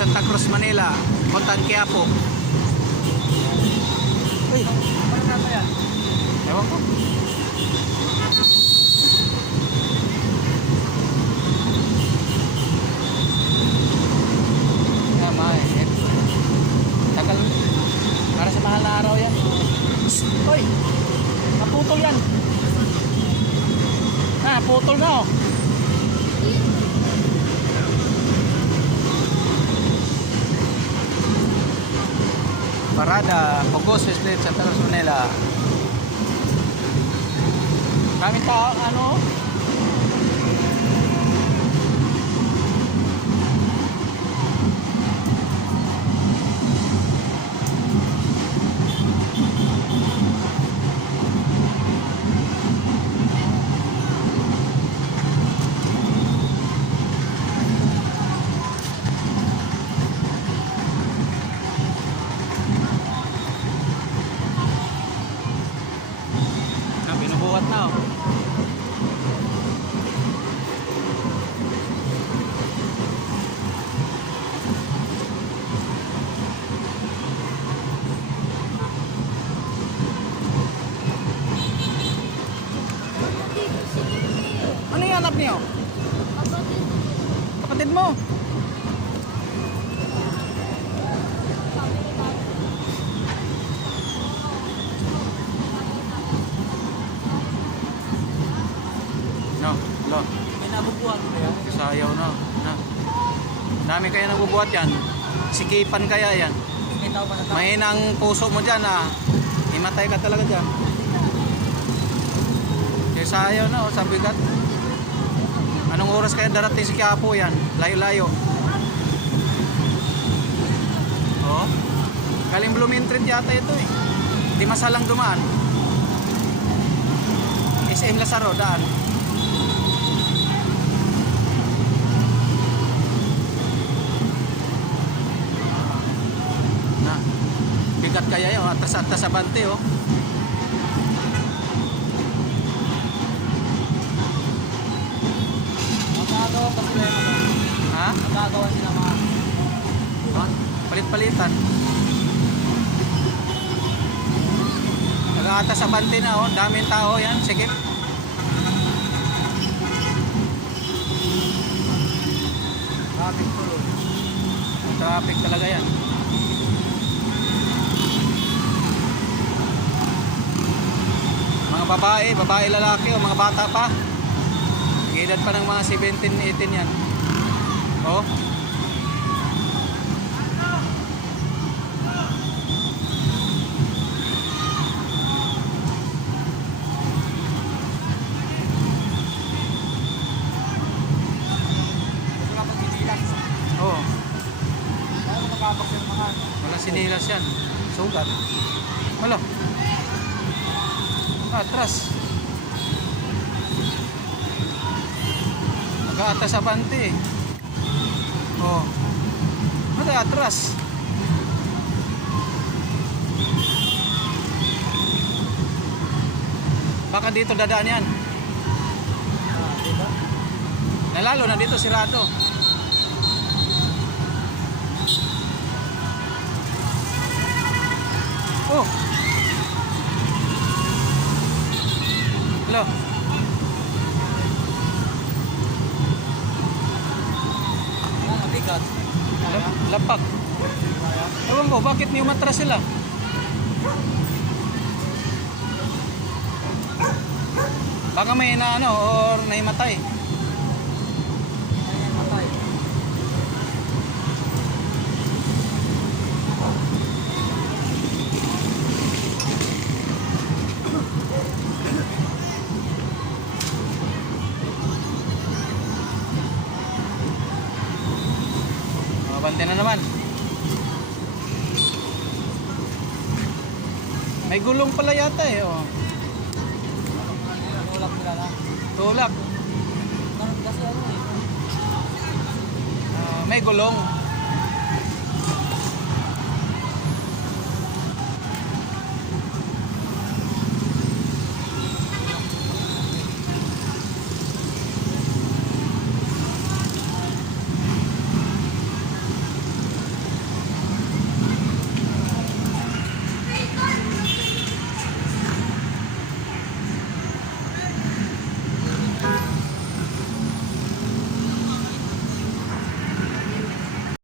Santa Cruz, Manila. Kontan Quiapo. Uy, Ano na yan? ewan ko. Tama eh. Hoy! Naputol yan. Ah, putol na oh. Parada, Pogos Street, Santa Cruz, Manila. Kaming tao, ano? Niyo? Kapatid mo? No, lo. May nabubuhan mo yan. Sayaw na. Na. Dami kaya nagbubuhat yan. Sikipan kaya yan. Mahina ang puso mo dyan ah. Imatay ka talaga dyan. Kaya sayaw na oh, sa bigat. Anong oras kaya darating si Quiapo yan? Layo-layo. Oh. Galing Bloomingtreet yata ito eh. Di masalang dumaan. SM Lazaro, daan. Na. Bigat kaya yun. Atas atas sa bante oh. Magagawa pa sila yung ano. Ha? Magagawa sila mga... Oh, Palit-palitan. Nag-aatas sa bante na oh. Daming tao yan. Sige. Traffic tuloy. Traffic talaga yan. Mga babae, babae lalaki o mga bata pa. Edad pa ng mga 17, 18 yan. Oh. Oh. Wala sinilas yan. Sugat. Wala. Atras. Nag-aatas sa bante eh. Oh. Nag-atras. Baka dito dadaan yan. Ah, diba? Nalalo na dito sirado. Oh. Hello. Lapak. Ewan ko, bakit may umatras sila? Baka may na ano, or naimatay. Bante na naman. May gulong pala yata eh. Oh. Tulak nila na. Tulak. Kasi ano eh. Ah, may gulong.